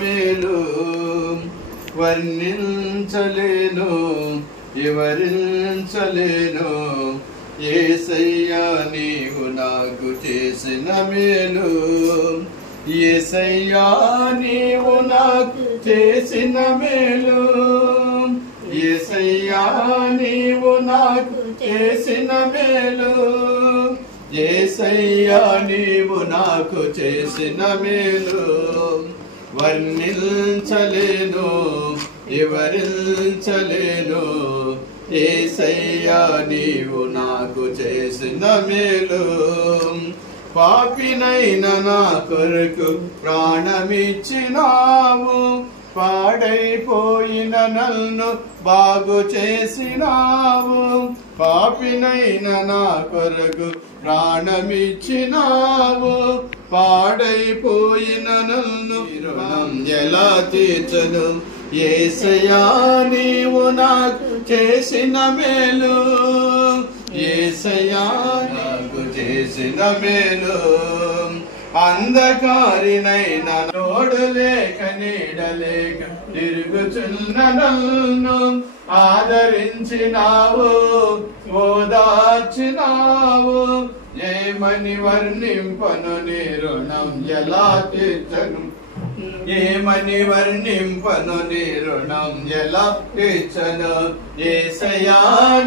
మేలు వర్ణించలేను వివరించలేను. యేసయ్యా నీవు నాకు చేసిన మేలు, యేసయ్యా నీవు నాకు చేసిన మేలు, యేసయ్యా నీవు నాకు చేసిన మేలు, యేసయ్యా నీవు నాకు చేసిన మేలు వర్ణించలేను వివరించలేను. యేసయ్యా నీవు నాకు చేసిన మేలు. పాపినైన నా కొరకు ప్రాణమిచ్చినావు, పాడైపోయిన నన్ను బాగు చేసినావు. పాపినైన నా కొరకు ప్రాణమిచ్చినావు, పాడైపోయిన నన్ను ఎలా తీర్చను. యేసయ్యా నీవు నాకు చేసిన మేలు, యేసయ్యా నాకు చేసిన మేలు. అంధకారినైన నోడలేక నీడలేక తిరుగుచున్న నన్ను ఆదరించినావు, ఓదార్చినావు. ఏమని వర్ణింపను నీ రుణం ఎలా తీర్చను, ఏమని వర్ణింపను నీ రుణం ఎలా తీర్చను. యేసయ్యా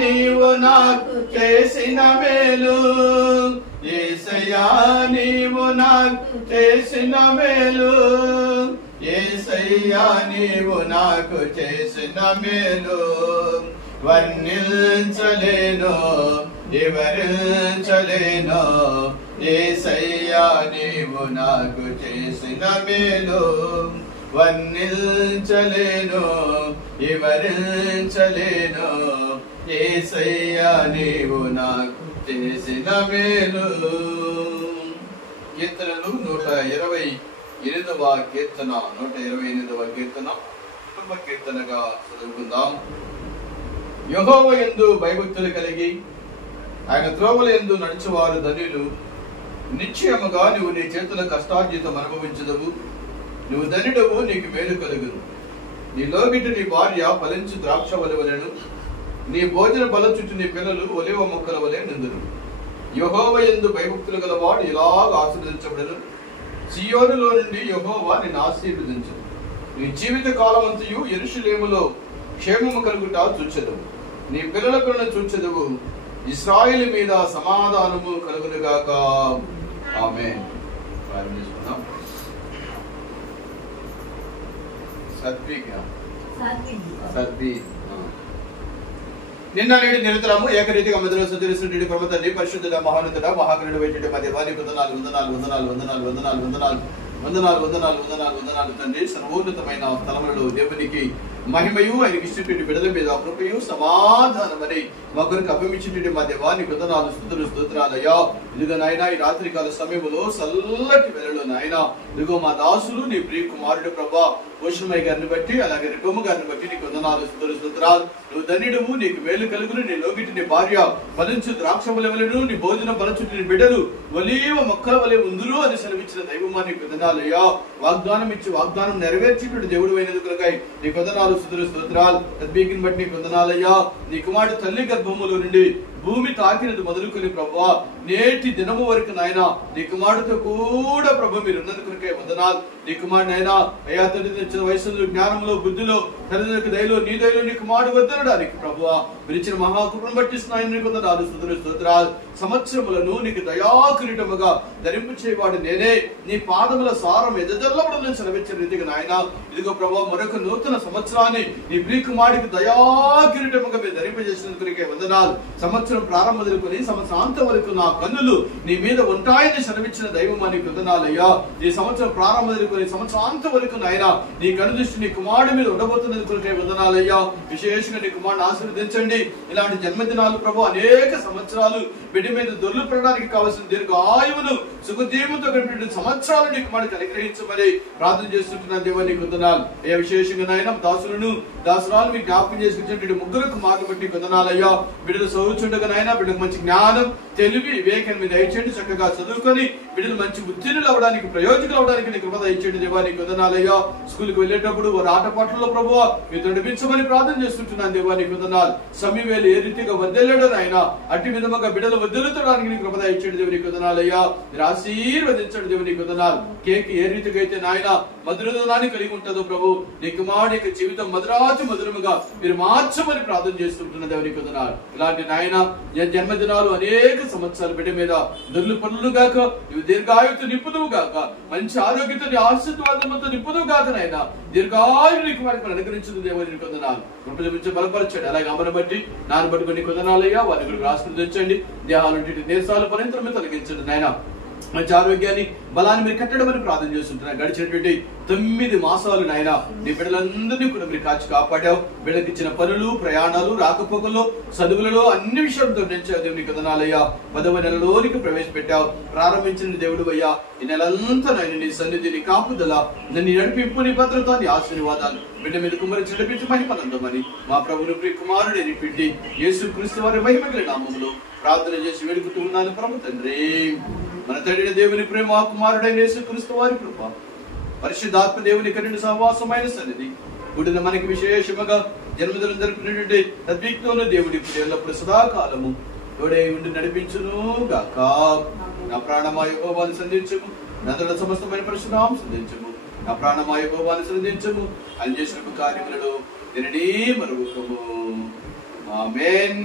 నీవు నాకు చేసిన మేలు, యేసయ్యా నీవు నాకు చేసిన మేలు, యేసయ్యా నీవు నాకు చేసిన మేలు. వర్ణించలేను వివరించలేను. యేసయ్యా నీవు నాకు చేసిన మేలు, వర్ణించలేను వివరించలేను. యేసయ్యా నీవు నాకు చేసిన మేలు. కీర్తనలు 128వ కీర్తన, 128వ కీర్తన కుటుంబ కీర్తనగా చదువుకుందాం. యెహోవా యందు భయభక్తులు కలిగి ఆయన త్రోవల యందు నడుచువారు ధన్యులు. నిశ్చయముగా నువ్వు నీ చేతుల కష్టార్జితం అనుభవించదవు. నువ్వు ధన్యుడవు, నీకు మేలు కలుగును. నీ లోగిటి నీ భార్య ఫలించు ద్రాక్ష వలెను, నీ భోజన బల చుట్టూ నీ పిల్లలు ఒలివ మొక్కల వలె నిందురు. యెహోవా యందు భయభక్తులు గలవాడు ఇలాగ ఆశీర్వదించబడును. సియోనులో నుండి యెహోవా నిన్ను ఆశీర్వదించు. నీ జీవిత కాలమంతయు యెరూషలేములో క్షేమము కలుగుట చూచెదవు. నీ పిల్లలకు చూచెదవు. ఇశ్రాయేలు మీద సమాధానము కలుగునుగాక. ఆమేన్. ప్రార్థిస్తున్నాం. నిన్న నేటి నిరంతరము ఏకరీతిగా మధ్యలో సుధరిస్తున్న పరమ తండ్రి, పరిశుద్ధుడ, మహానుతుడ, మహాగణుడు వేటి మా దేవానికి వందనాలు వందనాలు వందనాలు వందనాలు వందనాలు వందనాలు వందనాలు వందనాలు వందనాలు వందనాలు తండ్రి. సర్వోన్నతమైన స్థలములలో దేవునికి మహిమయు, ఆయనకి ఇష్టటువంటి బిడ్డల మీద కృపయు సమాధానమని మా కొరకు అభిమించినటువంటి మా దేవానికి వందనాలు స్తుతులు స్తోత్రాలయ్యా. ఇదిగో నాయన ఈ రాత్రికాల సమయంలో చల్లటి వేళలో నాయన ఇదిగో మా దాసులు నీ ప్రియ కుమారుడు ప్రభా భూషణమయ్య గారిని బట్టి, అలాగే రిటోమ గారిని బట్టి నీకు వందనాలు స్తుతులు స్తోత్రాలు. నువ్వు ధన్యుడవు, నీకు మేలు కలుగును. నీ లోగిటి నీ భార్య ఫలించు ద్రాక్ష వలెను, నీ భోజన బలచుట్టు నీ బిడ్డలు ఒలీవ మొక్కల వలె ఉందురు అని సెలవిచ్చిన దైవమా నీకు వందనాలయ్యా. వాగ్దానం ఇచ్చి వాగ్దానం నెరవేర్చినటువంటి దేవుడు అయినందుకై నీకు వందనాలు స్తుతులు స్తోత్రాలు. తద్బీకిని బట్టి నీకు వందనాలయ్యా. నీ కుమారుడు తల్లి గర్భములో నుండి భూమి తాకినది మొదలుకొని ప్రభువా నేటి దినము వరకు నాయన నీ కుమారుడితో కూడా ప్రభు మీరు ఉన్నందుకై వందనాలు. నీ కుమారుడు నాయనా అయ్యా తల్లిదండ్రుల వయసులో, జ్ఞానంలో, బుద్ధిలో, తల్లిదండ్రులకు దయలో, నీ దయలో నీ కుమారుడు వద్దనడానికి ప్రభువా మీరు ఇచ్చిన మహాకృపను బట్టి నీకు వందనాలు స్తుతులు స్తోత్రాలు. సంవత్సరములను నీకు దయాకిరీటముగా ధరింపు చేయవాడు నేనే. నీ పాదముల సారం ఎదజల్లబడని సెలవిచ్చిన రీతిగా నాయన ఇదిగో ప్రభు మరొక నూతన సంవత్సరాన్ని నీ ప్రియ కుమారుడికి దయాకిరీటముగా మీరు ధరింపజేసినందుకే వందనాలు. సంవత్సరం ప్రారంభం వరకు సంవత్సరాంతం వరకు నా కన్నులు నీ మీద ఉంటాయని సెలవిచ్చిన దైవమా నీకు వందనాలయ్యా. ఈ సంవత్సరం ప్రారంభం వరకు సంవత్సరాంతం వరకు నాయన నీ కను దృష్టి నీ కుమారుడి మీద ఉండబోతున్నందుకే వందనాలయ్యా. విశేషంగా నీ కుమారుని ఆశీర్వదించండి. ఇలాంటి జన్మదినాలు ప్రభు అనేక సంవత్సరాలు బిడ్డ మీద దొర్లు పడడానికి కావాల్సిన దీర్ఘ ఆయువును సుఖదీపంతో గడిపే సంవత్సరాలు నీకు మనకి అనుగ్రహించమని ప్రార్థన చేస్తుంటున్నాను దేవా నీకు వందనాలు. ఏ విశేషంగా నాయన దాసులను దాసురాలు మీకు జ్ఞాపకం చేసుకొచ్చినటువంటి ముగ్గురు కుమారులు బట్టి వందనాలయ్యా. బిడ్డలు చదువుచుండగా నాయన బిడ్డకు మంచి జ్ఞానం, తెలివి వివేకం మీద దయచేయండి. చక్కగా చదువుకొని బిడ్డలు మంచి ఉత్తీర్ణులు అవడానికి ప్రయోజకులు అవడానికి నీ కృప దయచేయండి దేవా. నీకు వందనాలయ్యా. స్కూల్కి వెళ్ళేటప్పుడు వారి ఆటపాటల్లో ప్రభువా మీరు నడిపించమని ప్రార్థన చేస్తుంటున్నాను దేవా. నీకు వందనాలు. సమీవేలు ఏ రీతిగా వదిలేడో ఆయన అట్టి విధముగా బిడ్డలు వదిలించడానికి నీ కృప దయచేయండి దేవు. నీకు వందనాలయ్యా. మీరు ఆశీర్వదించండి దేవు. నీకు వందనాలు. కేక్ ఏ రీతిగా అయితే నాయన మధురదనాన్ని కలిగి ఉంటుందో ప్రభు నీ కుమారుడి యొక్క జీవితం మధురాతి మధురముగా మీరు మార్చమని ప్రార్థన చేస్తుంటున్న దేవు. నీకు వందనాలు. ఇలాంటి నాయన జన్మదినాలు అనేక సంవత్సరాలు బిడ్డ మీద దొర్లు పనులు గాక, నువ్వు దీర్ఘాయుతో నింపుదువు గాక, మంచి ఆరోగ్యంతో ఆశీర్వాదంతో నింపుదువు గాక నాయన. దీర్ఘాయు నీకు వారికి అనుగ్రహించదు దేవ. నీకు వందనాలు. కృప బలపరచండి. అలాగే అమ్మను బట్టి నాన్న బట్టి కొన్ని కొందనాలయ్యా వారి గురికి ఆశీర్వదించండి. దేహాలు దేశాలు పనింతరమే తొలగించండి నాయన. మంచి ఆరోగ్యాన్ని బలాన్ని మీరు కట్టడమని ప్రార్థన చేస్తుంటున్నారు. గడిచినటువంటి 9 మాసాలు నాయన నీ బిడ్డలందరినీ కూడా మీరు కాచి కాపాడావు. బిడ్డకి ఇచ్చిన పనులు, ప్రయాణాలు, రాకపోకల్లో, చదువులలో అన్ని విషయాలతో దేవుని కథనాలయ్యా 10వ నెలలోనికి ప్రవేశపెట్టావు. ప్రారంభించిన దేవుడు అయ్యా ఈ నెలంతా నాయన నీ సన్నిధిని కాపుదల, నీ నడిపింపు, నీ భద్రత, నీ ఆశీర్వాదాలు బిడ్డ మీద కుమ్మరి చెడిపించి మహిమనందమని మా ప్రభుని ప్రియ కుమారుడిని పెట్టి యేసుక్రీస్తు వారి మహిమగల నామములో ప్రార్థన చేసి వెడుకుతూ ఉన్నాను ప్రభు తండ్రి. మన తండ్రి దేవుని ప్రేమ, కుమారుడైన యేసుక్రీస్తు వారి కృప, పరిశుద్ధాత్మ దేవుని కరుణ సహవాసమైన సన్నిధి గుడిన మనకి విశేషముగా జన్మదినం జరుపుకునేటువంటి తద్విక్తోను దేవుడి ఎల్లప్పుడు సదాకాలము తోడై ఉండి నడిపించును గాక. నా ప్రాణమా యెహోవాను సంధించము, నదుల సమస్తమైన పరిశుద్ధాం సంధించము. నా ప్రాణమా యెహోవాను సంధించము, అని చేసిన కార్యములలో దీనిని మరువకము. ఆమేన్.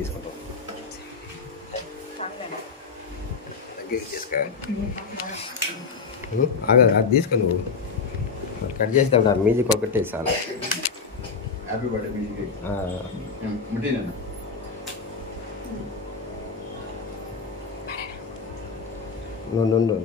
తీసుకుంటాం అది తీసుకో. నువ్వు కట్ చేస్తావు మ్యూజిక్ ఒకటే చాలా. Happy birthday music. నుండు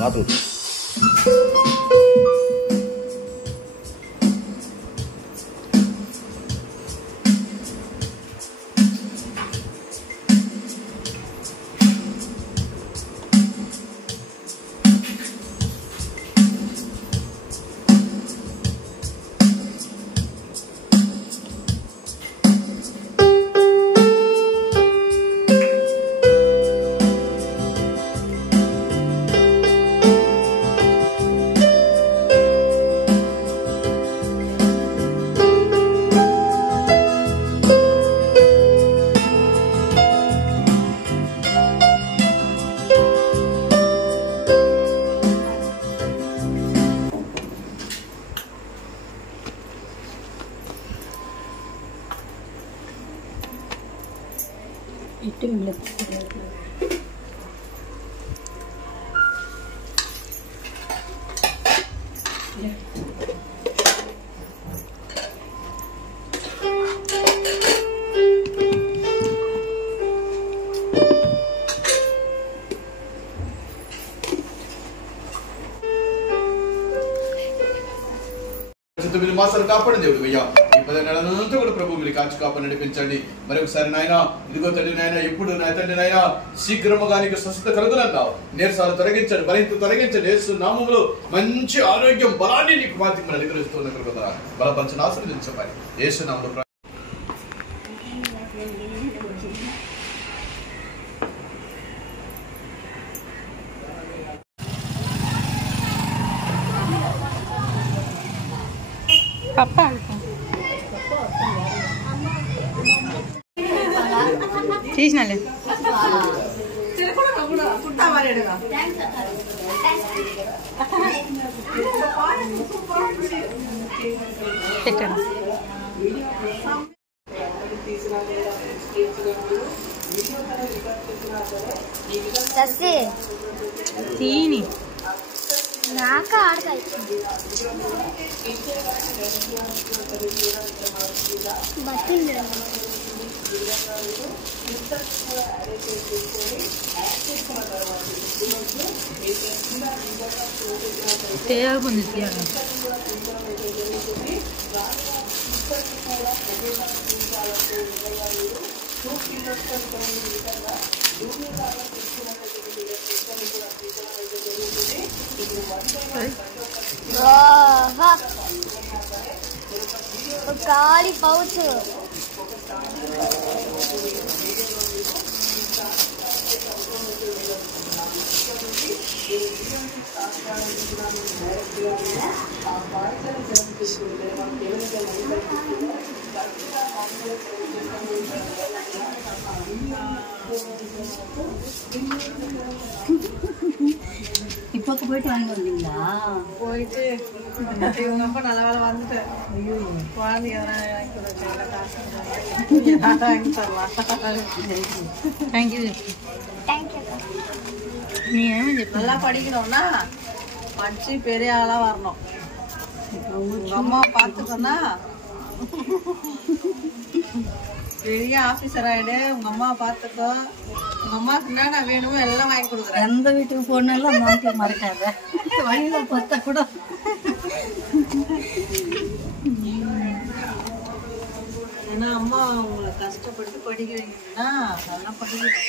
బాత్రూమ్ itu milik మాసాలు కాపాడు దేవుడు అయ్యా ఈ 10 నెలలంతా కూడా ప్రభు మీరు కాచి కాపాడు నడిపించండి. మరొకసారి నాయన ఇదిగో తండ్రి నాయన ఎప్పుడు నా తండ్రి నాయన శీఘ్రముగా నీకు స్వస్థత కలుగునన్నావు. నీరసాలు తొలగించండి, బలహీనత తొలగించండి. యేసు నామములో మంచి ఆరోగ్యం బలాన్ని నీకు మాత్రం అనుగ్రహిస్తున్న కృప బలపరచని ఆశీర్వదించమని యేసు నామములో Papa. తీసినాలే పెట్టాను తీని నాకా ఆడకాయ బట్టింది తేయాలి తీయాలి గాలి పౌచ్ இப்போக்கு போயிட்டு வாங்கி வந்தீங்களா? போயிட்டு இவங்க அப்பா நல்ல வேலை வந்துட்டேன். குழந்தை எதனா வாங்கி தரலாம். தேங்க்யூ. நீ ஏன் நல்லா படிக்கணும்னா படிச்சு பெரிய ஆளா வரணும். உங்க அம்மா பார்த்துக்கோன்னா பெரிய ஆபீசர் ஆயிடு. உங்க அம்மா பார்த்துக்கோ. உங்க அம்மாவுக்கு என்னென்ன வேணுமோ எல்லாம் வாங்கி கொடுக்குறேன். எந்த வீட்டுக்கு போனாலும் அம்மாவுக்கு மறக்காத. வாங்கி பார்த்தா கூட ஏன்னா அம்மா உங்களை கஷ்டப்பட்டு படிக்க வைக்கணும்னா நல்லா படிக்கணும்.